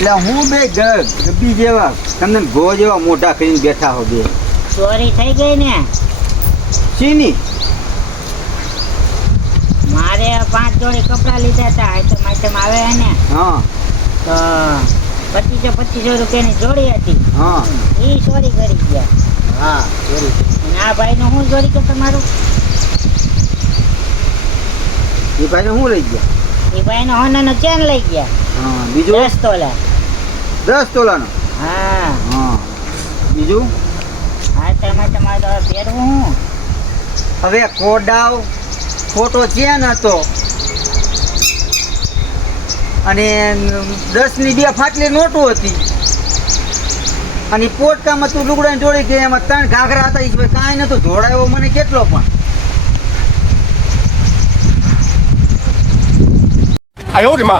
એટલે હું બે ગબ્બી જેવા તમને ગો જેવા મોઢા કરીને બેઠા હો બે. ચોરી થઈ ગઈ ને. શીની? મારે 5 જોડી કપડા લીધા હતા આઈટમ આવે હે ને. હા તો 2500 રૂપિયાની જોડી હતી. હા એ ચોરી કરી ગયા. હા ચોરી. અને આ ભાઈનું શું ચોરી કે તમારું? એ ભાઈને હું લઈ ગયા? એ ભાઈનો હોનાનો ચેન લઈ ગયા. હા બીજું? 10 તોલા. 10 તોલાનો? હા હા બીજું? હા તમારે તો પહેરવું હું? હવે કોડાવ ખોટો ચેન હતો અને 10ની 2 ફાટલી નોટો હતી અને પોટકામાં તું લુગડાની જોડી કે એમાં 3 ઘાઘરા હતા. એ કાંઈ નતો જોડાયો મને કેટલો પણ.哎呦我的妈！